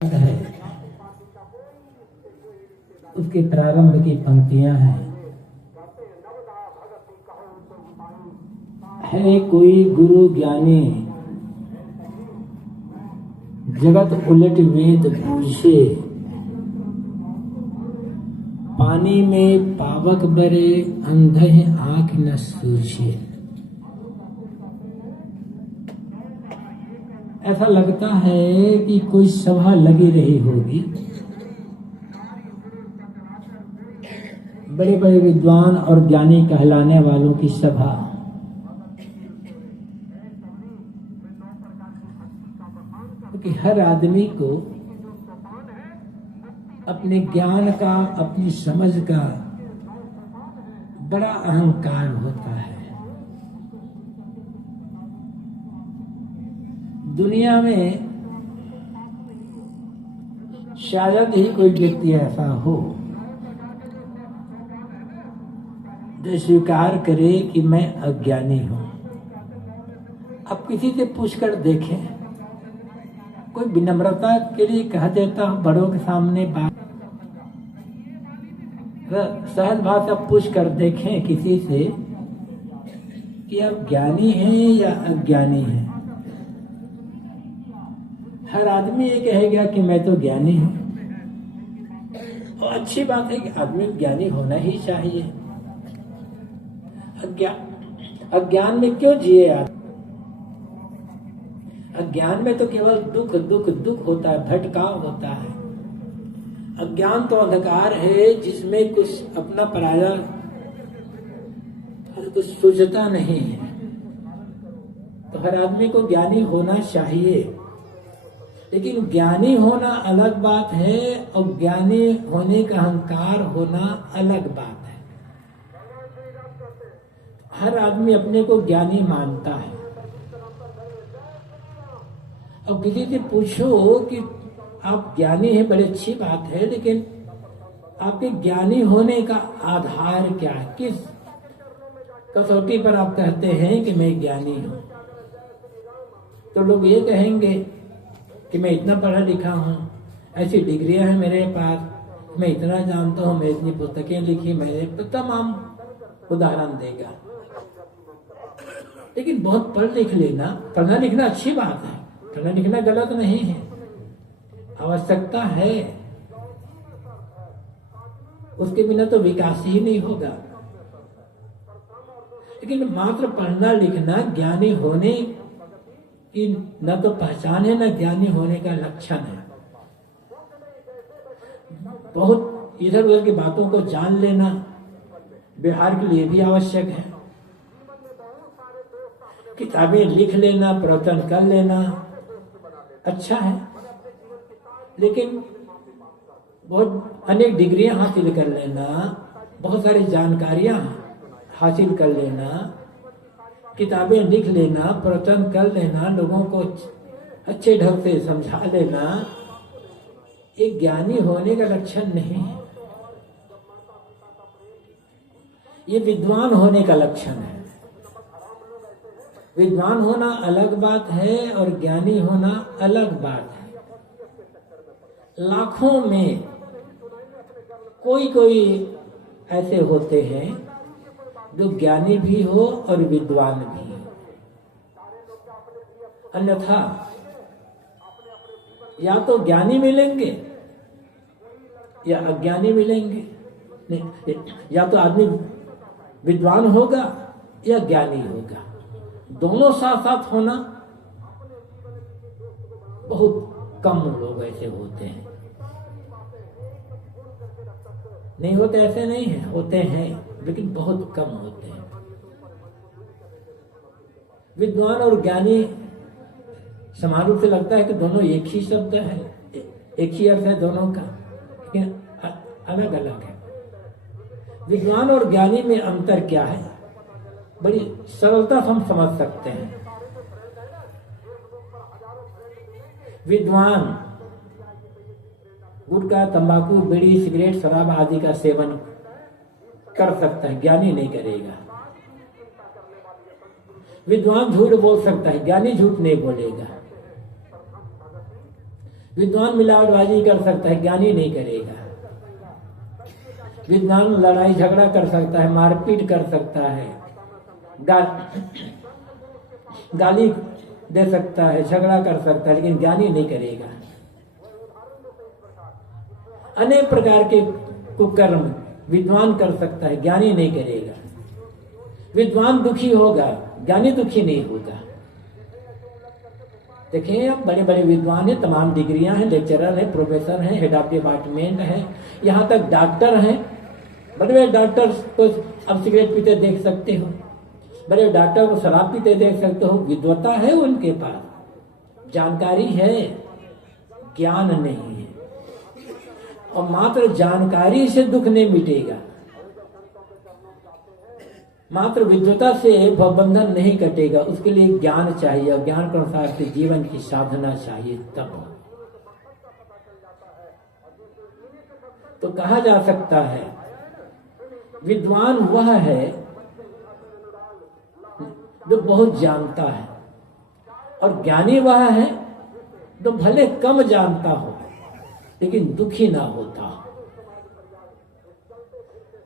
है उसके प्रारंभ की पंक्तियां हैं। है कोई गुरु ज्ञानी जगत उलट वेद बूझे, पानी में पावक बरे अंधे आंख न सूझे। ऐसा लगता है कि कोई सभा लगी रही होगी, बड़े बड़े विद्वान और ज्ञानी कहलाने वालों की सभा। क्योंकि हर आदमी को अपने ज्ञान का, अपनी समझ का बड़ा अहंकार होता है। दुनिया में शायद ही कोई व्यक्ति ऐसा हो जो स्वीकार करे कि मैं अज्ञानी हूं। अब किसी से पूछकर देखें, कोई विनम्रता के लिए कह देता हूं बड़ों के सामने बात, सहज भाषा पूछ कर देखें किसी से कि आप ज्ञानी हैं या अज्ञानी हैं। हर आदमी ये कहेगा कि मैं तो ज्ञानी हूं। और अच्छी बात है कि आदमी ज्ञानी होना ही चाहिए। अज्ञान में क्यों जिए आप? अज्ञान में तो केवल दुख दुख दुख होता है, भटकाव होता है। अज्ञान तो अंधकार है जिसमें कुछ अपना पराया कुछ सूझता नहीं है। तो हर आदमी को ज्ञानी होना चाहिए, लेकिन ज्ञानी होना अलग बात है और ज्ञानी होने का अहंकार होना अलग बात है। हर आदमी अपने को ज्ञानी मानता है। और किसी से पूछो कि आप ज्ञानी हैं, बड़ी अच्छी बात है, लेकिन आपके ज्ञानी होने का आधार क्या है? किस कसौटी पर आप कहते हैं कि मैं ज्ञानी हूं? तो लोग ये कहेंगे कि मैं इतना पढ़ा लिखा हूं, ऐसी डिग्रियां हैं मेरे पास, मैं इतना जानता हूं, मैं इतनी पुस्तकें लिखी, मैंने तो तमाम उदाहरण देगा। लेकिन बहुत पढ़ लिख लेना, पढ़ना लिखना अच्छी बात है, पढ़ना लिखना गलत नहीं है, आवश्यकता है, उसके बिना तो विकास ही नहीं होगा। लेकिन मात्र पढ़ना लिखना ज्ञानी होने की न तो पहचान है, न ज्ञानी होने का लक्षण है। बहुत इधर उधर की बातों को जान लेना व्यवहार के लिए भी आवश्यक है। किताबें लिख लेना, प्रवचन कर लेना अच्छा है, लेकिन बहुत अनेक डिग्रियां हासिल कर लेना, बहुत सारी जानकारियां हासिल कर लेना, किताबें लिख लेना, प्रवचन कर लेना, लोगों को अच्छे ढंग से समझा लेना, एक ज्ञानी होने का लक्षण नहीं है। ये विद्वान होने का लक्षण है। विद्वान होना अलग बात है और ज्ञानी होना अलग बात है। लाखों में कोई कोई ऐसे होते हैं जो ज्ञानी भी हो और विद्वान भी हो, अन्यथा या तो ज्ञानी मिलेंगे या अज्ञानी मिलेंगे। नहीं, या तो आदमी विद्वान होगा या ज्ञानी होगा, दोनों साथ साथ होना बहुत कम लोग ऐसे होते हैं। नहीं होते ऐसे नहीं है, होते हैं, लेकिन बहुत कम होते हैं। विद्वान और ज्ञानी समान रूप से लगता है कि दोनों एक ही शब्द है, एक ही अर्थ है दोनों का, लेकिन अलग अलग है। विद्वान और ज्ञानी में अंतर क्या है? बड़ी सरलता से हम समझ सकते हैं। विद्वान गुटखा, तंबाकू, बीड़ी, सिगरेट, शराब आदि का सेवन कर सकता है, ज्ञानी नहीं करेगा। विद्वान झूठ बोल सकता है, ज्ञानी झूठ नहीं बोलेगा। विद्वान मिलावटबाजी कर सकता है, ज्ञानी नहीं करेगा। विद्वान लड़ाई झगड़ा कर सकता है, मारपीट कर सकता है, गाली दे सकता है, झगड़ा कर सकता है, लेकिन ज्ञानी नहीं करेगा। अनेक प्रकार के कुकर्म विद्वान कर सकता है, ज्ञानी नहीं करेगा। विद्वान दुखी होगा, ज्ञानी दुखी नहीं होगा। देखिए, अब बड़े बड़े विद्वान हैं, तमाम डिग्रियां हैं, लेक्चरर हैं, प्रोफेसर हैं, हेड ऑफ डिपार्टमेंट हैं, यहाँ तक डॉक्टर हैं। बड़े बड़े डॉक्टर को अब सिगरेट पीते देख सकते हो, बड़े डॉक्टर को शराब पीते देख सकते हो। विद्वता है उनके पास, जानकारी है, ज्ञान नहीं है। और मात्र जानकारी से दुख नहीं मिटेगा, मात्र विद्वता से भवबंधन नहीं कटेगा। उसके लिए ज्ञान चाहिए, और ज्ञान के अनुसार से जीवन की साधना चाहिए। तब तो कहा जा सकता है विद्वान वह है जो बहुत जानता है, और ज्ञानी वह है जो भले कम जानता हो लेकिन दुखी ना होता हो,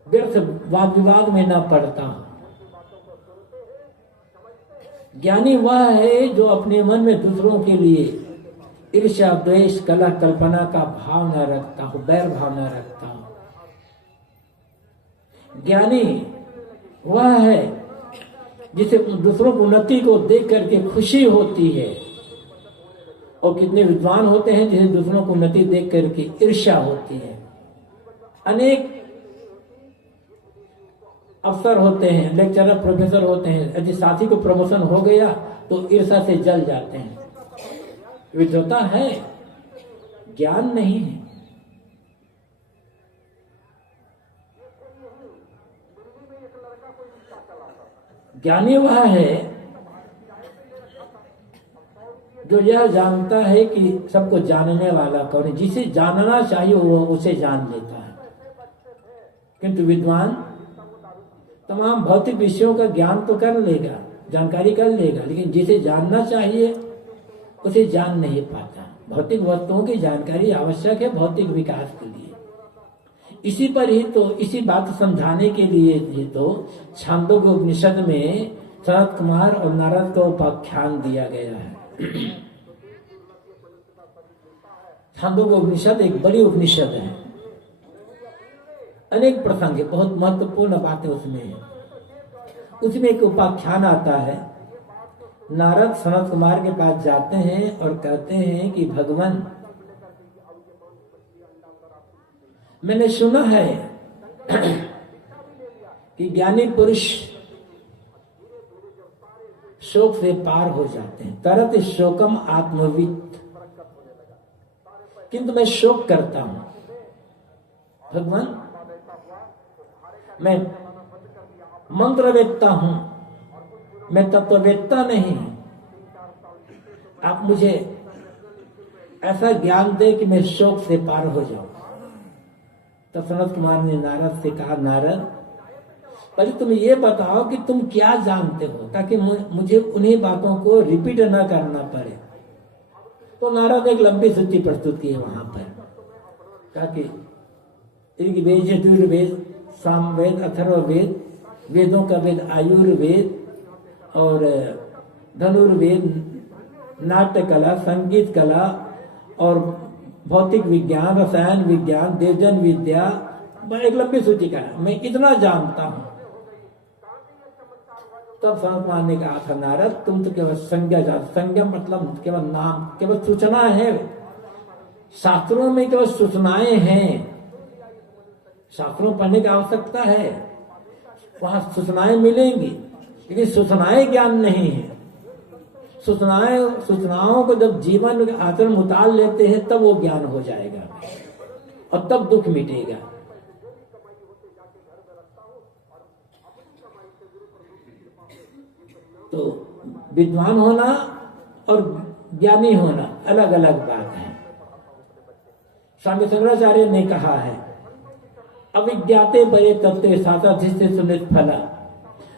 व्यर्थ वाद विवाद में ना पड़ता हो। ज्ञानी वह है जो अपने मन में दूसरों के लिए ईर्ष्या, द्वेष, कलह, कल्पना का भाव न रखता हो, बैर भाव न रखता हो। ज्ञानी वह है जिसे दूसरों की उन्नति को देख करके खुशी होती है, और कितने विद्वान होते हैं जिसे दूसरों को उन्नति देख करके ईर्ष्या होती है। अनेक अफसर होते हैं, लेक्चरर, प्रोफेसर होते हैं, यदि साथी को प्रमोशन हो गया तो ईर्ष्या से जल जाते हैं। विद्वता है, ज्ञान नहीं है। ज्ञानी वह है जो यह जानता है कि सबको जानने वाला कौन है, जिसे जानना चाहिए वो उसे जान लेता है। किंतु विद्वान तमाम भौतिक विषयों का ज्ञान तो कर लेगा, जानकारी कर लेगा, लेकिन जिसे जानना चाहिए उसे जान नहीं पाता। भौतिक वस्तुओं की जानकारी आवश्यक है भौतिक विकास के लिए। इसी पर ही तो, इसी बात समझाने के लिए ही तो छांदोग्य उपनिषद में सनत कुमार और नारद को उपाख्यान दिया गया है। छांदोग्य उपनिषद एक बड़ी उपनिषद है, अनेक प्रसंग है, बहुत महत्वपूर्ण बातें उसमें है। उसमें एक उपाख्यान आता है, नारद सनत कुमार के पास जाते हैं और कहते हैं कि भगवान, मैंने सुना है कि ज्ञानी पुरुष शोक से पार हो जाते हैं, तरत शोकम आत्मवित्, किंतु मैं शोक करता हूं। भगवान, मैं मंत्रवेत्ता हूं, मैं तत्ववेत्ता नहीं। आप मुझे ऐसा ज्ञान दे कि मैं शोक से पार हो जाऊं। तब सनत कुमार ने नारद से कहा, नारद, पहले तुम ये बताओ कि तुम क्या जानते हो, ताकि मुझे उन्हीं बातों को रिपीट न करना पड़े। तो नारद एक लंबी सूची प्रस्तुत की है वहां पर, कहा कि ऋग्वेद, यजुर्वेद, सामवेद, अथर्ववेद, वेदों का वेद आयुर्वेद, और धनुर्वेद, नाट्य कला, संगीत कला, और भौतिक विज्ञान, रसायन विज्ञान, देवजन विद्या, एक लंबी सूची का है, मैं इतना जानता हूं। तब सनत कुमार ने कहा था, नारद, तुम तो केवल संज्ञा जानते। संज्ञा मतलब केवल नाम, केवल सूचना है। शास्त्रों में केवल सूचनाएं हैं, शास्त्रों पढ़ने की आवश्यकता है, वहां सूचनाएं मिलेंगी, लेकिन सूचनाएं ज्ञान नहीं है। सूचनाओं को जब जीवन आचरण में उतार लेते हैं तब वो ज्ञान हो जाएगा, और तब दुख मिटेगा। तो विद्वान होना और ज्ञानी होना अलग अलग बात है। स्वामी शंकराचार्य ने कहा है, अविज्ञाते परे तत्वे साताधिष्ठेषु निष्फला,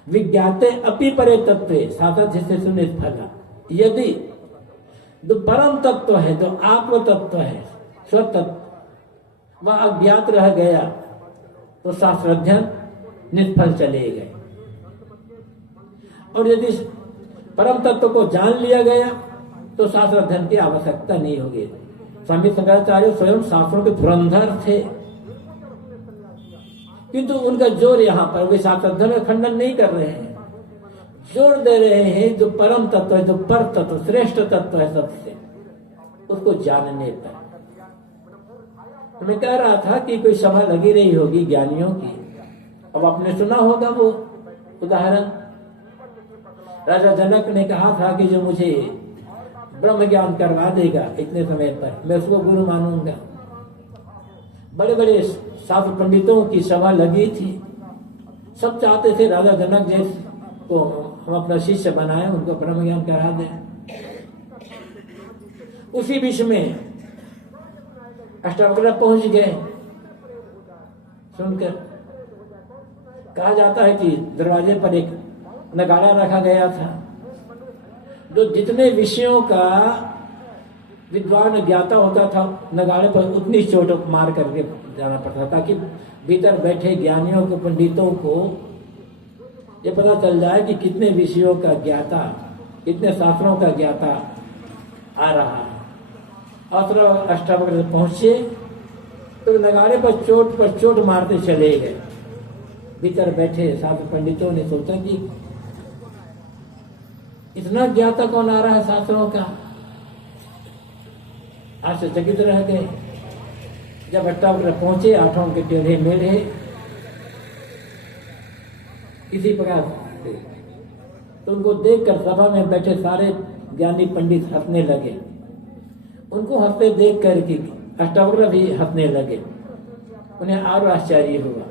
विज्ञाते अपि परे तत्वे साताधिष्ठेषु निष्फला। यदि जो परम तत्व है, जो आत्म तत्व है, स्वतत्व, वह अज्ञात रह गया तो शास्त्र अध्ययन निष्फल चले गए। और यदि परम तत्व को जान लिया गया तो शास्त्र अध्ययन की आवश्यकता नहीं होगी। स्वामी शंकराचार्य स्वयं शास्त्रों के धुरंधर थे, किंतु उनका जोर यहाँ पर वे शास्त्र अध्ययन में खंडन नहीं कर रहे हैं, जोर दे रहे हैं जो परम तत्व है, जो पर तत्व, श्रेष्ठ तत्व है सबसे, उसको जानने पर। तो मैं कह रहा था कि कोई सभा लगी रही होगी ज्ञानियों की। अब आपने सुना होगा वो उदाहरण, राजा जनक ने कहा था कि जो मुझे ब्रह्म ज्ञान करवा देगा इतने समय पर, मैं उसको गुरु मानूंगा। बड़े बड़े शास्त्र पंडितों की सभा लगी थी, सब चाहते थे राजा जनक जैसे को हम अपना शिष्य बनाए, उनको ब्रह्म ज्ञान करा दें। उसी बीच में अष्टावक्र पहुंच गए। सुनकर कहा जाता है कि दरवाजे पर एक नगाड़ा रखा गया था, जो जितने विषयों का विद्वान ज्ञाता होता था, नगाड़े पर उतनी चोट मार करके जाना पड़ता, ताकि भीतर बैठे ज्ञानियों को, पंडितों को ये पता चल जाए कि कितने विषयों का ज्ञाता, कितने शास्त्रों का ज्ञाता आ रहा है। और अष्टावक्र पहुंचे तो नगाड़े पर चोट मारते चले गए। भीतर बैठे शास्त्र पंडितों ने सोचा कि इतना ज्ञाता कौन आ रहा है शास्त्रों का, आश्चर्यचकित रह गए। जब अष्टावक्र पहुंचे, आठों के टेढ़े मेढ़े इसी प्रकार से, तो उनको देखकर सभा में बैठे सारे ज्ञानी पंडित हंसने लगे। उनको हंसते देख कर के अष्टावक्र भी हंसने लगे। उन्हें और आश्चर्य हुआ।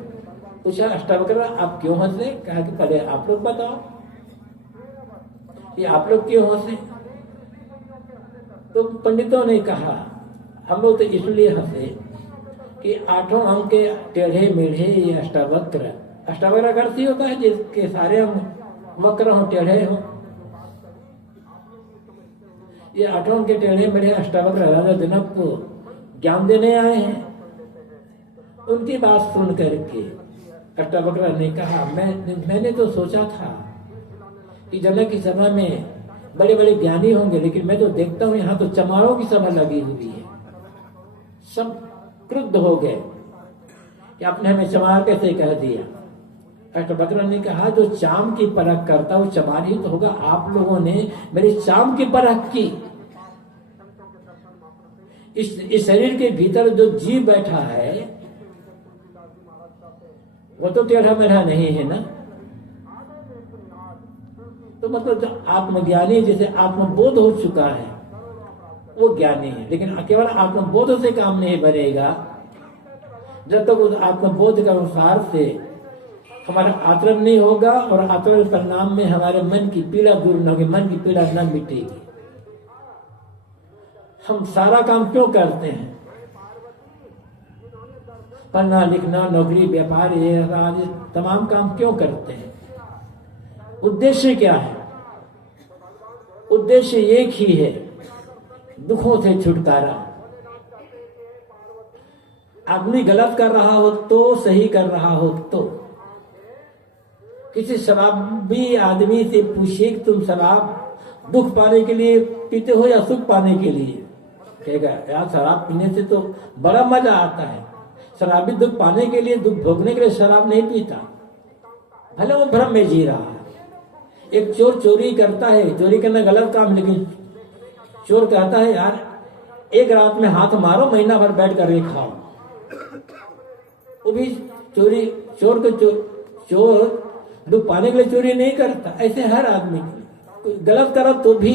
पूछा, अष्टावक्र आप क्यों हंसे? कहा कि पहले आप लोग बताओ, ये आप लोग क्यों हंसे? तो पंडितों ने कहा, हम लोग तो इसलिए हंसे कि आठों अंग के टेढ़े मेढ़े ये अष्टावक्र अर्थ ही होता है जिसके सारे अंग वक्र हों, टेढ़े हों। ये आठों के टेढ़े मेढ़े अष्टावक्र राजा जनक को ज्ञान देने आए हैं। उनकी बात सुन करके अष्टावक्र ने कहा, मैंने तो सोचा था कि जनक की सभा में बड़े बड़े ज्ञानी होंगे, लेकिन मैं तो देखता हूं यहाँ तो चमारों की सभा लगी हुई है। सब क्रुद्ध हो गए कि आपने हमें चमार कैसे कह दिया। अष्टावक्र ने कहा, जो चाम की परख करता वो चमार ही तो होगा। आप लोगों ने मेरी चाम की परख की। इस शरीर के भीतर जो जीव बैठा है वो तो टेढ़ा मेढ़ा नहीं है ना। तो मतलब जो आत्मज्ञानी, जैसे आत्मबोध हो चुका है वो ज्ञानी है, लेकिन केवल आत्मबोध से काम नहीं बनेगा जब तक उस आत्मबोध के अनुसार से हमारा आचरण नहीं होगा और आचरण परिणाम में हमारे मन की पीड़ा दूर न होगी, मन की पीड़ा न मिटेगी। हम सारा काम क्यों करते हैं? पढ़ना लिखना, नौकरी, व्यापार, ये तमाम काम क्यों करते हैं? उद्देश्य क्या है? उद्देश्य एक ही है, दुखों से छुटकारा। आदमी गलत कर रहा हो तो, सही कर रहा हो तो, किसी शराबी आदमी से पूछिए कि तुम शराब दुख पाने के लिए पीते हो या सुख पाने के लिए? कहेगा, यार शराब पीने से तो बड़ा मजा आता है। शराबी दुख पाने के लिए, दुख भोगने के लिए शराब नहीं पीता, भले वो भ्रम में जी रहा है। एक चोर चोरी करता है, चोरी करना गलत काम, लेकिन चोर कहता है यार एक रात में हाथ मारो, महीना भर बैठ कर खाओ। वो भी चोरी, चोर दुख पाने के लिए चोरी नहीं करता। ऐसे हर आदमी कोई गलत करा तो भी,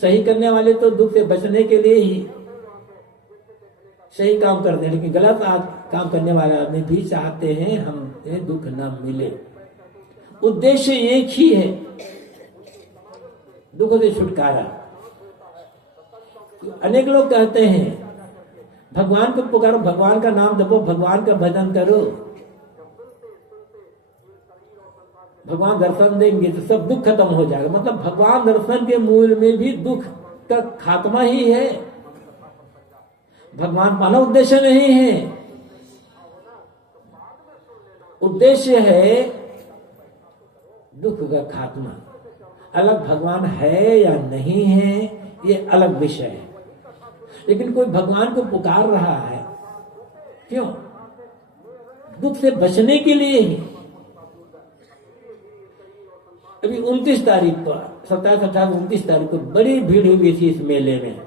सही करने वाले तो दुख से बचने के लिए ही सही काम करते हैं, लेकिन गलत काम करने वाले आदमी भी चाहते हैं हमें दुख न मिले। उद्देश्य एक ही है, दुख से छुटकारा। अनेक लोग कहते हैं भगवान को पुकारो, भगवान का नाम जपो, भगवान का भजन करो, भगवान दर्शन देंगे तो सब दुख खत्म हो जाएगा। मतलब भगवान दर्शन के मूल में भी दुख का खात्मा ही है, भगवान मानव उद्देश्य नहीं है। उद्देश्य है दुख का खात्मा। अलग भगवान है या नहीं है ये अलग विषय है, लेकिन कोई भगवान को पुकार रहा है क्यों? दुख से बचने के लिए ही। अभी 29 तारीख को 27, 28, 29 तारीख को बड़ी भीड़ हुई थी इस मेले में।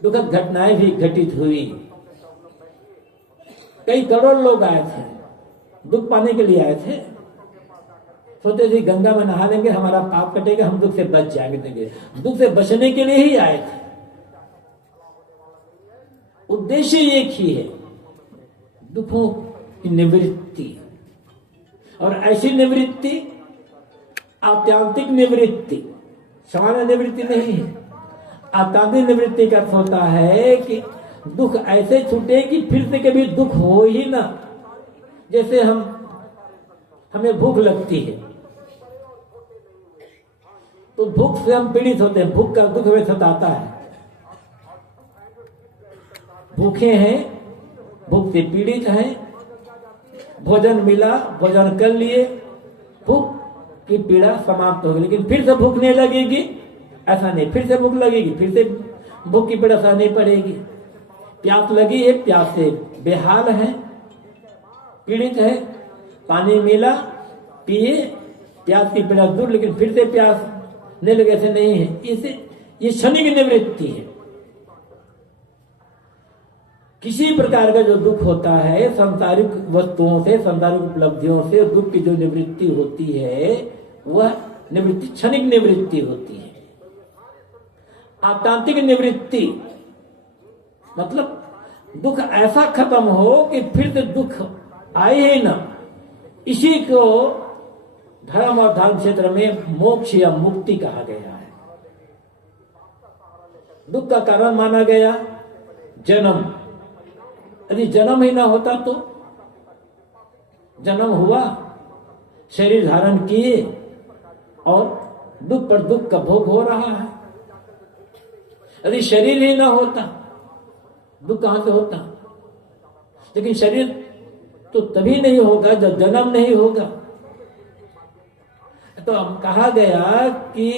दुखद घटनाएं भी घटित हुई। कई करोड़ लोग आए थे, दुख पाने के लिए आए थे। सोचते थे गंगा में नहा लेंगे हमारा पाप कटेगा, हम दुख से बच जाएंगे। दुख से बचने के लिए ही आए थे। उद्देश्य एक ही है, दुखों की निवृत्ति। और ऐसी निवृत्ति आत्यांतिक निवृत्ति, सामान्य निवृत्ति नहीं है। आत्यांतिक निवृत्ति का अर्थ होता है कि दुख ऐसे छूटे कि फिर से कभी दुख हो ही ना। जैसे हमें भूख लगती है तो भूख से हम पीड़ित होते हैं, भूख का दुख हमें सताता है। भूखे हैं, भूख से पीड़ित हैं, भोजन मिला, भोजन कर लिए, भूख की पीड़ा समाप्त होगी। लेकिन फिर से भूख नहीं लगेगी ऐसा नहीं, फिर से भूख लगेगी, फिर से भूख की पीड़ा सहनी पड़ेगी। प्यास लगी है, प्यास से बेहाल है, पीड़ित है, पानी मिला पिए, प्यास की पीड़ा दूर, लेकिन फिर से प्यास नहीं लगे ऐसे नहीं है। इसे ये क्षणिक निवृत्ति है। किसी प्रकार का जो दुख होता है सांसारिक वस्तुओं से, सांसारिक उपलब्धियों से दुख की जो निवृत्ति होती है वह निवृत्ति क्षणिक निवृत्ति होती है। आत्यांतिक निवृत्ति मतलब दुख ऐसा खत्म हो कि फिर से दुख आए ही ना। इसी को धर्म और धर्म क्षेत्र में मोक्ष या मुक्ति कहा गया है। दुख का कारण माना गया जन्म। यदि जन्म ही ना होता तो जन्म हुआ, शरीर धारण किए और दुख पर दुख का भोग हो रहा है। यदि शरीर ही ना होता दुख कहां से होता? लेकिन शरीर तो तभी नहीं होगा जब जन्म नहीं होगा। तो कहा गया कि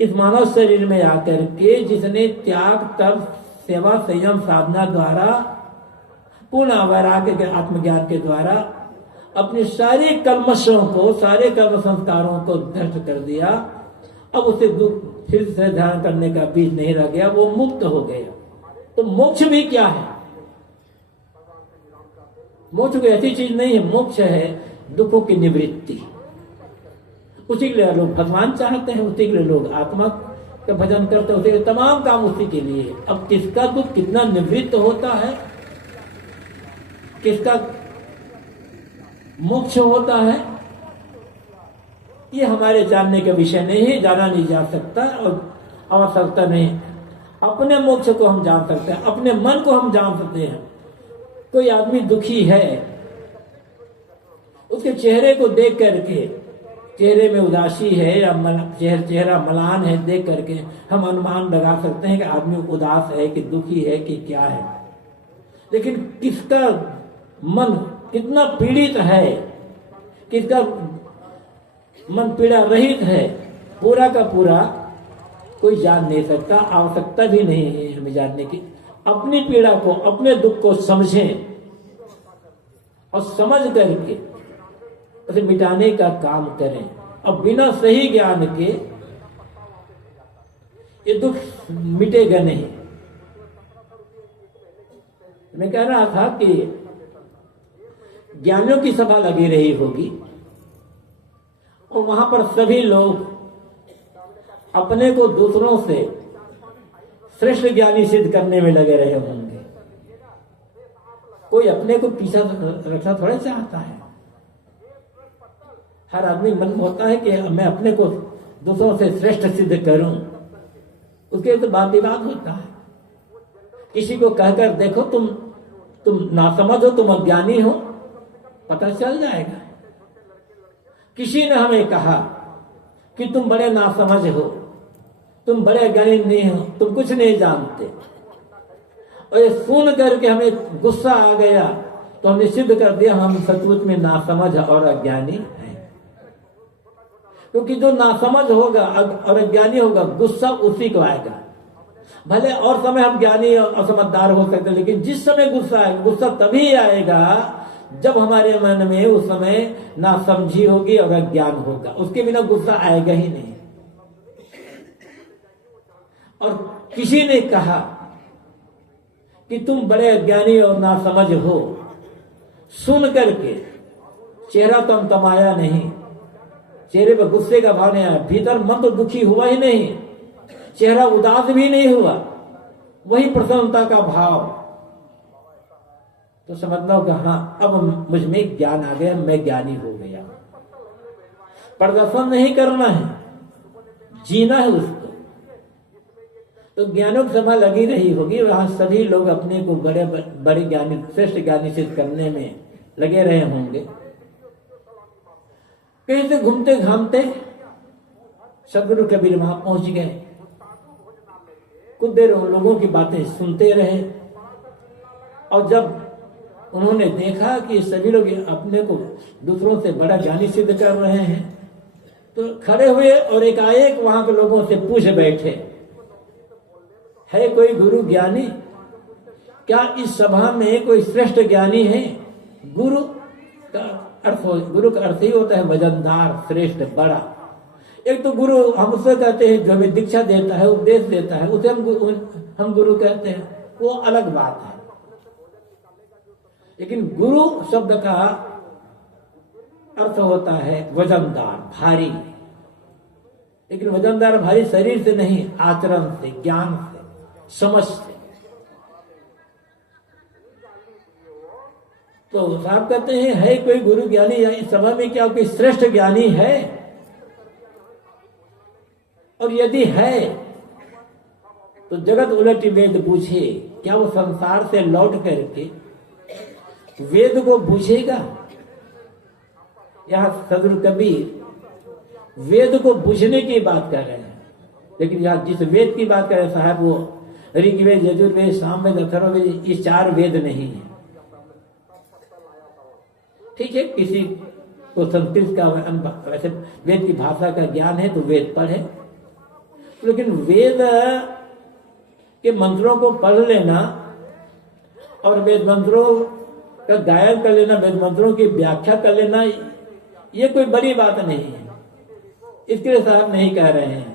इस मानव शरीर में आकर के जिसने त्याग, तप, सेवा, संयम, साधना द्वारा, पूर्ण वैराग्य के आत्मज्ञान के द्वारा अपने सारे कर्मशों को, सारे कर्म संस्कारों को नष्ट कर दिया, अब उसे दुख फिर से ध्यान करने का बीज नहीं रह गया, वो मुक्त हो गया। तो मोक्ष भी क्या है? मोक्ष कोई ऐसी चीज नहीं है। मोक्ष है दुखों की निवृत्ति। उसी के लिए लोग भगवान चाहते हैं, उसी के लिए लोग आत्मा का भजन करते हैं, उसी के तमाम काम उसी के लिए है। अब किसका दुख कितना निवृत्त होता है, किसका मोक्ष होता है, ये हमारे जानने का विषय नहीं है। जाना नहीं जा सकता और आवश्यकता नहीं। अपने मोक्ष को हम जान सकते हैं, अपने मन को हम जान सकते हैं। कोई आदमी दुखी है, उसके चेहरे को देख करके, चेहरे में उदासी है या चेहरा मलान है, देख करके हम अनुमान लगा सकते हैं कि आदमी उदास है कि दुखी है कि क्या है। लेकिन किसका मन कितना पीड़ित है, किसका मन पीड़ा रहित है, पूरा का पूरा कोई जान नहीं सकता। आवश्यकता भी नहीं है हमें जानने की। अपनी पीड़ा को, अपने दुख को समझें और समझ करके उसे मिटाने का काम करें। अब बिना सही ज्ञान के ये दुख मिटेगा नहीं। मैं कह रहा था कि ज्ञानियों की सभा लगी रही होगी और वहां पर सभी लोग अपने को दूसरों से श्रेष्ठ ज्ञानी सिद्ध करने में लगे रहे होंगे। कोई अपने को पीछा रखना थोड़ा चाहता है। हर आदमी मन में होता है कि मैं अपने को दूसरों से श्रेष्ठ सिद्ध करूं, उसके तो बात विवाद होता है। किसी को कहकर देखो तुम नासमझ हो, तुम अज्ञानी हो, पता चल जाएगा। किसी ने हमें कहा कि तुम बड़े नासमझ हो, तुम बड़े ज्ञानी नहीं हो, तुम कुछ नहीं जानते। और ये सुन करके हमें गुस्सा आ गया तो हमने सिद्ध कर दिया हम सचमुच में नासमझ और अज्ञानी हैं। क्योंकि जो नासमझ होगा और अज्ञानी होगा, गुस्सा उसी को आएगा। भले और समय हम ज्ञानी और समझदार हो सकते, लेकिन जिस समय गुस्सा आएगा, गुस्सा तभी आएगा जब हमारे मन में उस समय नासमझी होगी और अज्ञान होगा। उसके बिना गुस्सा आएगा ही नहीं। और किसी ने कहा कि तुम बड़े अज्ञानी और नासमझ हो, सुन करके चेहरा तो हम तमाया नहीं, चेहरे पर गुस्से का भाव नहीं आया, भीतर मन तो दुखी हुआ ही नहीं, चेहरा उदास भी नहीं हुआ, वही प्रसन्नता का भाव, तो समझना होगा हाँ अब मुझ में ज्ञान आ गया, मैं ज्ञानी हो गया। प्रदर्शन नहीं करना है, जीना है उसको। तो ज्ञानों की सभा लगी रही होगी, वहां सभी लोग अपने को बड़े बड़े ज्ञानी, श्रेष्ठ ज्ञानी सिद्ध करने में लगे रहे होंगे। कहीं से घूमते घामते सदगुरु कबीर वहां पहुंच गए। कुछ देर उन लोगों की बातें सुनते रहे, और जब उन्होंने देखा कि सभी लोग अपने को दूसरों से बड़ा ज्ञानी सिद्ध कर रहे हैं, तो खड़े हुए और एकाएक वहां के लोगों से पूछ बैठे, है कोई गुरु ज्ञानी? क्या इस सभा में कोई श्रेष्ठ ज्ञानी है? गुरु का अर्थ ही होता है वजनदार, श्रेष्ठ, बड़ा। एक तो गुरु हम उससे कहते हैं जो हमें दीक्षा देता है, उपदेश देता है, उसे हम गुरु कहते हैं, वो अलग बात है। लेकिन गुरु शब्द का अर्थ होता है वजनदार, भारी। लेकिन वजनदार भारी शरीर से नहीं, आचरण से, ज्ञान से, समझ से। तो साहब कहते हैं है कोई गुरु ज्ञानी, या इस सभा में क्या कोई श्रेष्ठ ज्ञानी है? और यदि है तो जगत उलट वेद पूछे, क्या वो संसार से लौट करके वेद को पूछेगा? यहां सदगुरु कबीर वेद को पूछने की बात कर रहे हैं, लेकिन यहां जिस वेद की बात कर रहे हैं साहब, वो ऋग्वेद, यजुर्वेद, सामवेद, अथर्ववेद, ये 4 वेद नहीं है। ठीक है, किसी को संस्कृत का वैसे वेद की भाषा का ज्ञान है तो वेद पढ़े, लेकिन वेद के मंत्रों को पढ़ लेना और वेद मंत्रों का गायन कर लेना, वेद मंत्रों की व्याख्या कर लेना, ये कोई बड़ी बात नहीं है। इसके लिए साहब नहीं कह रहे हैं।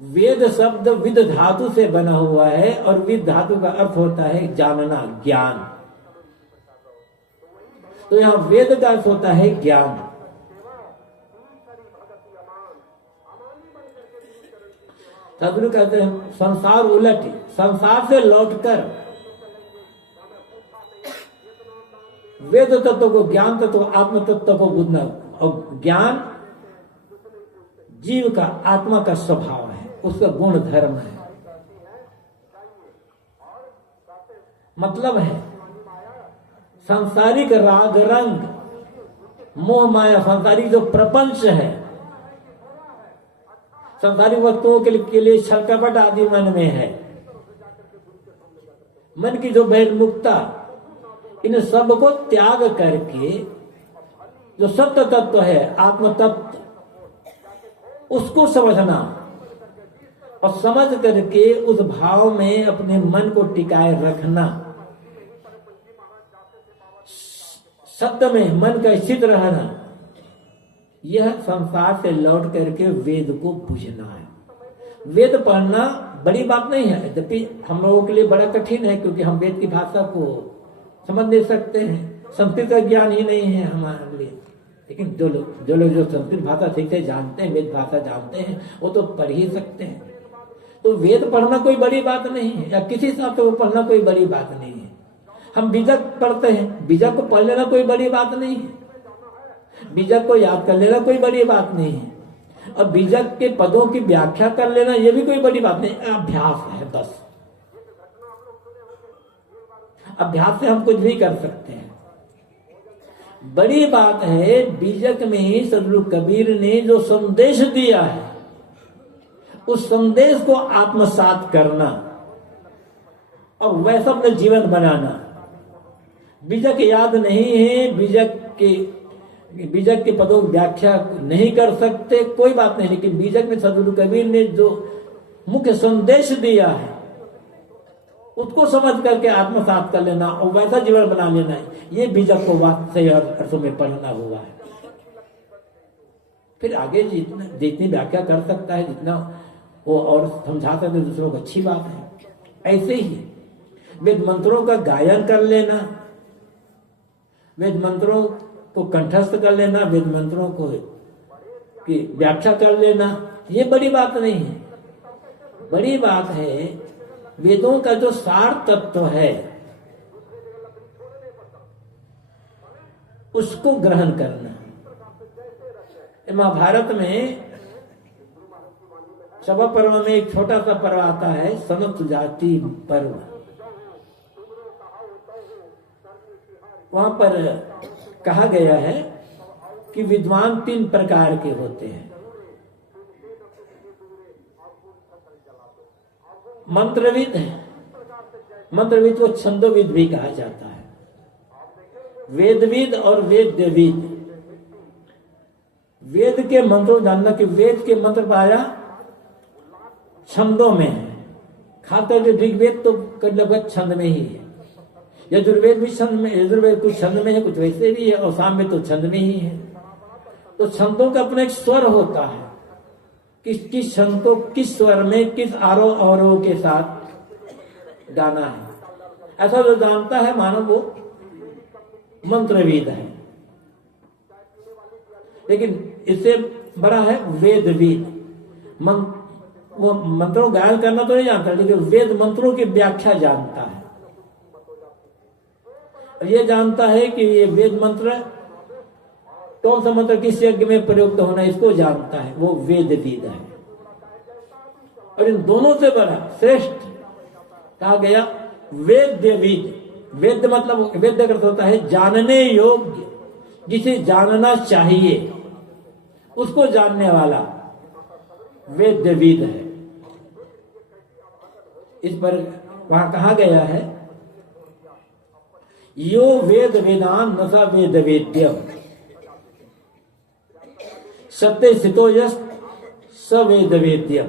वेद शब्द विद धातु से बना हुआ है, और विद धातु का अर्थ होता है जानना, ज्ञान। तो यहां वेद का अर्थ होता है ज्ञान। सदगुरु कहते हैं संसार उलट, संसार से लौटकर वेद तत्व को, ज्ञान तत्व, आत्म तत्व को बुझना। और ज्ञान जीव का, आत्मा का स्वभाव है, उसका गुण धर्म है, मतलब है सांसारिक राग रंग, मोह माया, सांसारिक जो प्रपंच है, सांसारिक वस्तुओं के लिए छल कपट आदि मन में है, मन की जो बहिर्मुखता, इन सब को त्याग करके जो सत्य तत्व है, आत्म तत्व, उसको समझना, और समझ करके उस भाव में अपने मन को टिकाए रखना, सत्य में मन का स्थित रहना, यह संसार से लौट करके वेद को पूजना है। वेद पढ़ना बड़ी बात नहीं है, यद्यपि हम लोगों के लिए बड़ा कठिन है, क्योंकि हम वेद की भाषा को समझ नहीं सकते हैं, संस्कृत का ज्ञान ही नहीं है हमारे लिए। लेकिन जो लोग संस्कृत भाषा ठीक से जानते हैं, वेद भाषा जानते हैं, वो तो पढ़ ही सकते हैं। तो वेद पढ़ना कोई बड़ी बात नहीं है, या किसी हिसाब से वो पढ़ना कोई बड़ी बात नहीं है। हम बीजक पढ़ते हैं, बीजक को पढ़ लेना कोई बड़ी बात नहीं है, बीजक को याद कर लेना कोई बड़ी बात नहीं है, और बीजक के पदों की व्याख्या कर लेना ये भी कोई बड़ी बात नहीं, अभ्यास है बस। अभ्यास से हम कुछ भी कर सकते हैं। बड़ी बात है बीजक में ही सदगुरु कबीर ने जो संदेश दिया है उस संदेश को आत्मसात करना और वैसा अपना जीवन बनाना। बीजक याद नहीं है, बीजक के पदों की व्याख्या नहीं कर सकते, कोई बात नहीं, लेकिन बीजक में सदगुरु कबीर ने जो मुख्य संदेश दिया है उसको समझ करके आत्मसात कर लेना और वैसा जीवन बना लेना है, ये बीजक को सही अर्थों में पढ़ना हुआ है। फिर आगे जितनी व्याख्या कर सकता है, जितना वो और समझा सकते दूसरों को, अच्छी बात है। ऐसे ही वेद मंत्रों का गायन कर लेना, वेद मंत्रों को कंठस्थ कर लेना, वेद मंत्रों को की व्याख्या कर लेना, ये बड़ी बात नहीं है। बड़ी बात है वेदों का जो सार तत्व है उसको ग्रहण करना। महाभारत में सभा पर्व में एक छोटा सा पर्व आता है, सनत जाति पर्व। वहां पर कहा गया है कि विद्वान 3 प्रकार के होते हैं। मंत्रविद है, मंत्रविद को छंदोविद भी कहा जाता है, वेदविद और वेद्यविद। वेद के मंत्रों जानना कि वेद के मंत्र पाया छंदों में है, खासकर ऋग्वेद तो लगभग छंद में ही है, यजुर्वेद भी छंद में, यजुर्वेद कुछ छंद में है, कुछ वैसे भी है, और सामवेद तो छंद में ही है। तो छंदों का अपना एक स्वर होता है, किस छंद को किस स्वर में किस आरोह अवरोह के साथ गाना है, ऐसा जो जानता है मानो वो मंत्रविद है। लेकिन इससे बड़ा है वेदविद। वो मंत्रों गायन करना तो नहीं जानता, लेकिन वेद मंत्रों की व्याख्या जानता है। ये जानता है कि ये वेद मंत्र कौन सा मंत्र किस यज्ञ में प्रयुक्त होना है, इसको जानता है, वो वेदविद है। और इन दोनों से बड़ा श्रेष्ठ कहा गया वेद्यविद। वेद्य मतलब वेद्य अर्थ होता है जानने योग्य, जिसे जानना चाहिए उसको जानने वाला वेद्यविद है। इस पर वहां कहा गया है यो वेद वेदान न स वेद वेद्यम सत्य स्थितो यस् स वेद वेद्यम।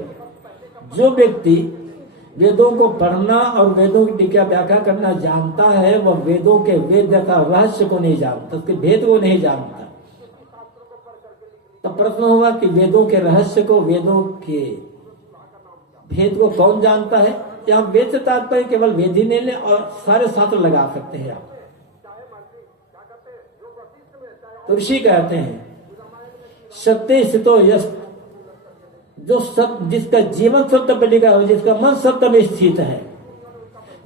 जो व्यक्ति वेदों को पढ़ना और वेदों की टीका व्याख्या करना जानता है वह वेदों के वेद का रहस्य को नहीं जानता, उसके भेद को नहीं जानता। तो प्रश्न होगा कि वेदों के रहस्य को, वेदों के भेद को कौन जानता है? या वेद से तात्पर्य केवल वेद ही नहीं ले और सारे शास्त्र लगा सकते हैं आप। तो ऋषि कहते हैं सत्य स्थितो यस्, जो सत्य, जिसका जीवन सत्य पर लिखा हो, जिसका मन सत्य में स्थित है,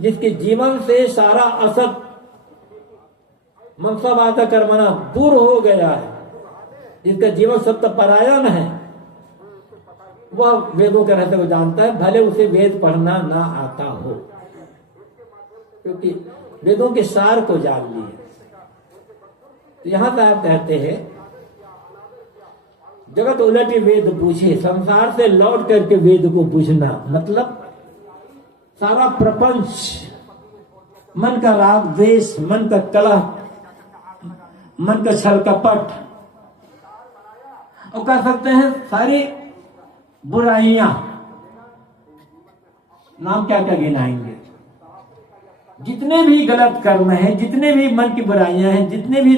जिसके जीवन से सारा असत मनसावाद कर्मणा दूर हो गया है, जिसका जीवन सत्य परायण है, वह वेदों के रहस्य को जानता है, भले उसे वेद पढ़ना ना आता हो, क्योंकि वेदों के सार को जान लिए। तो यहां तक आप कहते हैं जगत उलटी वेद पूछे, संसार से लौट करके वेद को पूछना, मतलब सारा प्रपंच, मन का राग द्वेष, मन का कलह, मन का छल कपट, और कह सकते हैं सारी बुराइयां, नाम क्या क्या गिनाएंगे, जितने भी गलत कर्म हैं, जितने भी मन की बुराइयां हैं, जितने भी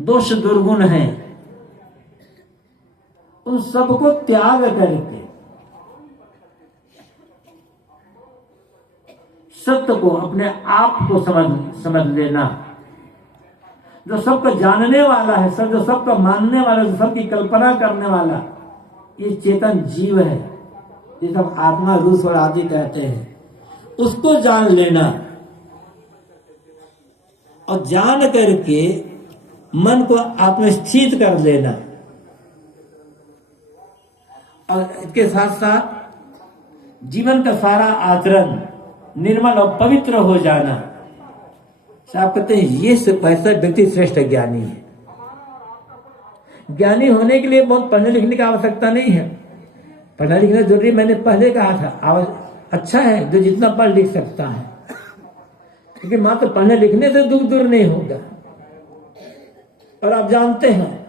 दोष दुर्गुण हैं, उन सबको त्याग करके सत्य को, अपने आप को समझ लेना, जो सबको जानने वाला है, सब जो सबको मानने वाला, जो सबकी कल्पना करने वाला ये चेतन जीव है, जिसे हम आत्मा, रूस और आदि कहते हैं, उसको जान लेना और जान करके मन को आत्मस्थित कर लेना। और इसके साथ साथ जीवन का सारा आचरण निर्मल और पवित्र हो जाना, साहब कहते हैं ये ऐसा व्यक्ति श्रेष्ठ ज्ञानी है। ज्ञानी होने के लिए बहुत पढ़ने लिखने की आवश्यकता नहीं है। पढ़ना लिखना जरूरी, मैंने पहले कहा था, अच्छा है जो जितना पढ़ लिख सकता है, क्योंकि मात्र पढ़ने लिखने से दुख दूर नहीं होगा। और आप जानते हैं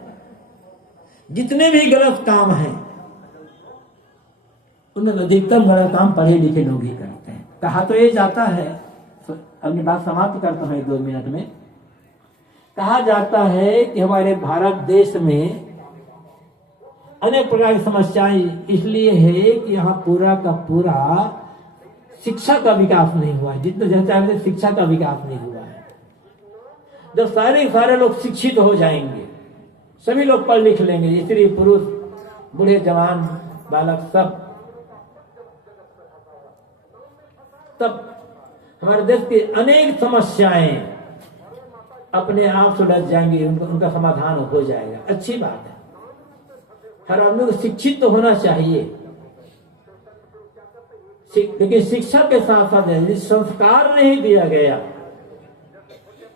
जितने भी गलत काम हैं उनमें अधिकतम गलत काम पढ़े लिखे लोग ही करते हैं। कहा तो ये जाता है, अपनी बात समाप्त करता हूं 1-2 मिनट में। कहा जाता है कि हमारे भारत देश में अनेक प्रकार की समस्याएं इसलिए है कि यहाँ पूरा का पूरा शिक्षा का विकास नहीं हुआ है। जितना जैसे शिक्षा का विकास नहीं हुआ है। जब सारे लोग शिक्षित हो जाएंगे, सभी लोग पढ़ लिख लेंगे, स्त्री पुरुष बूढ़े जवान बालक सब, तब हमारे देश की अनेक समस्याएं अपने आप सुलझ जाएंगी, उनका समाधान हो जाएगा। अच्छी बात है, हर आदमी को शिक्षित तो होना चाहिए, लेकिन शिक्षा के साथ साथ यदि संस्कार नहीं दिया गया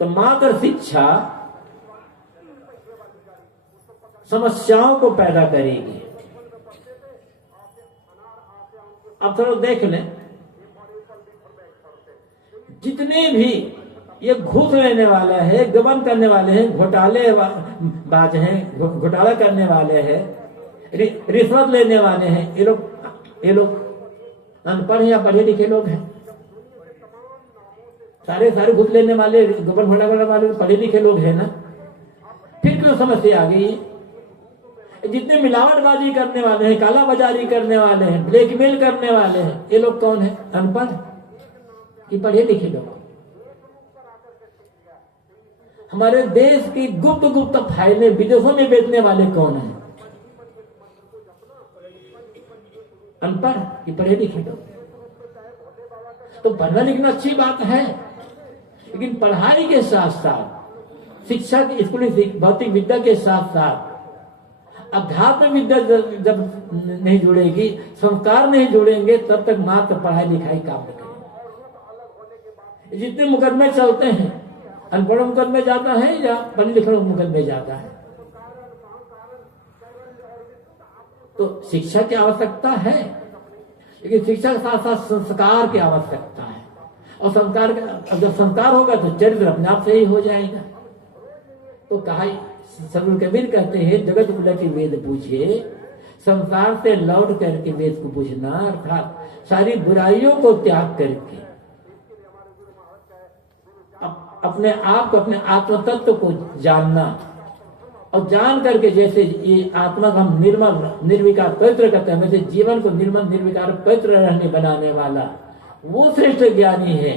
तो मात्र शिक्षा समस्याओं को पैदा करेगी। अब थोड़ा देख लें, जितने भी ये घूस लेने वाले हैं, गबन करने वाले हैं, घोटाले बाज हैं, घोटाला करने वाले हैं, रिश्वत लेने वाले हैं, ये लोग अनपढ़ या पढ़े लिखे लोग हैं। सारे घूस लेने वाले, गबन घोटाला करने वाले पढ़े लिखे लोग हैं ना। फिर क्यों समस्या आ गई? जितने मिलावटबाजी करने वाले हैं, काला बाजारी करने वाले हैं, ब्लैकमेल करने वाले हैं, ये लोग कौन है? अनपढ़ कि पढ़े लिखे लोग? हमारे देश की गुप्त फाइलें विदेशों में बेचने वाले कौन हैं? अनपढ़ कि पढ़े लिखे लोग? तो पढ़ना लिखना अच्छी बात है, लेकिन पढ़ाई के साथ साथ शिक्षा की स्कूली भौतिक विद्या के साथ साथ अध्यात्म विद्या जब नहीं जुड़ेगी, संस्कार नहीं जुड़ेंगे, तब तक मात्र पढ़ाई लिखाई काम नहीं करेगी। जितने मुकदमे चलते हैं, अनपढ़ मुकदमे जाता है या पढ़े लिखे मुकदमे जाता है? तो शिक्षा की आवश्यकता है, लेकिन शिक्षा के साथ साथ संस्कार की आवश्यकता है। और संस्कार जब संस्कार होगा तो चरित्र अपने आप सही हो जाएगा। तो कहा सदगुरु कबीर कहते हैं, जगत उलटी वेद पूछे, संसार से लौट करके वेद को पूछना, अर्थात सारी बुराइयों को त्याग करके अपने आप को, अपने आत्म तत्व को जानना, और जान करके जैसे ये आत्मा का हम निर्मल निर्विकार पवित्र करते हैं, वैसे जीवन को निर्मल निर्विकार पवित्र रहने बनाने वाला वो श्रेष्ठ ज्ञानी है।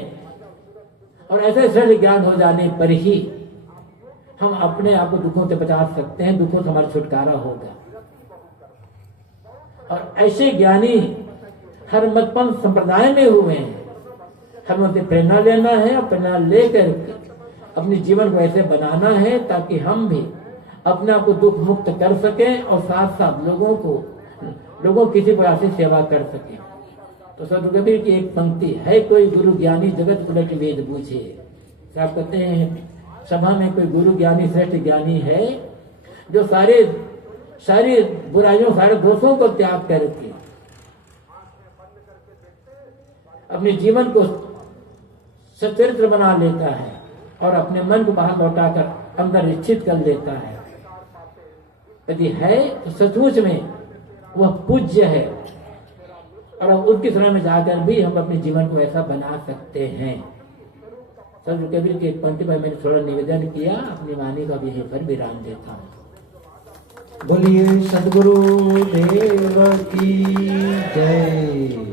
और ऐसे श्रेष्ठ ज्ञान हो जाने पर ही हम अपने आप को दुखों से बचा सकते हैं, दुखों से हमारा छुटकारा होगा। और ऐसे ज्ञानी हर मतपंथ संप्रदाय में हुए हैं। हर मत से प्रेरणा लेना है और प्रेरणा लेकर अपने जीवन को ऐसे बनाना है ताकि हम भी अपने आप को दुख मुक्त कर सकें और साथ साथ लोगों किसी प्रकार से सेवा कर सकें। तो सदगुरु कबीर की एक पंक्ति है, कोई गुरु ज्ञानी जगत उलट वेद पूछे। साहब कहते हैं सभा में कोई गुरु ज्ञानी श्रेष्ठ ज्ञानी है जो सारी बुराइयों सारे दोषों को त्याग करके अपने जीवन को सचरित्र बना लेता है और अपने मन को बाहर लौटाकर अंदर निश्चित कर लेता है। यदि है तो सचमुच में वह पूज्य है और उसकी शरण में जाकर भी हम अपने जीवन को ऐसा बना सकते हैं। सदगुरु कबीर की एक पंक्ति पर मैंने थोड़ा निवेदन किया, अपनी वाणी का भी यहीं पर विराम देता हूँ। बोलिए सदगुरु देव की जय।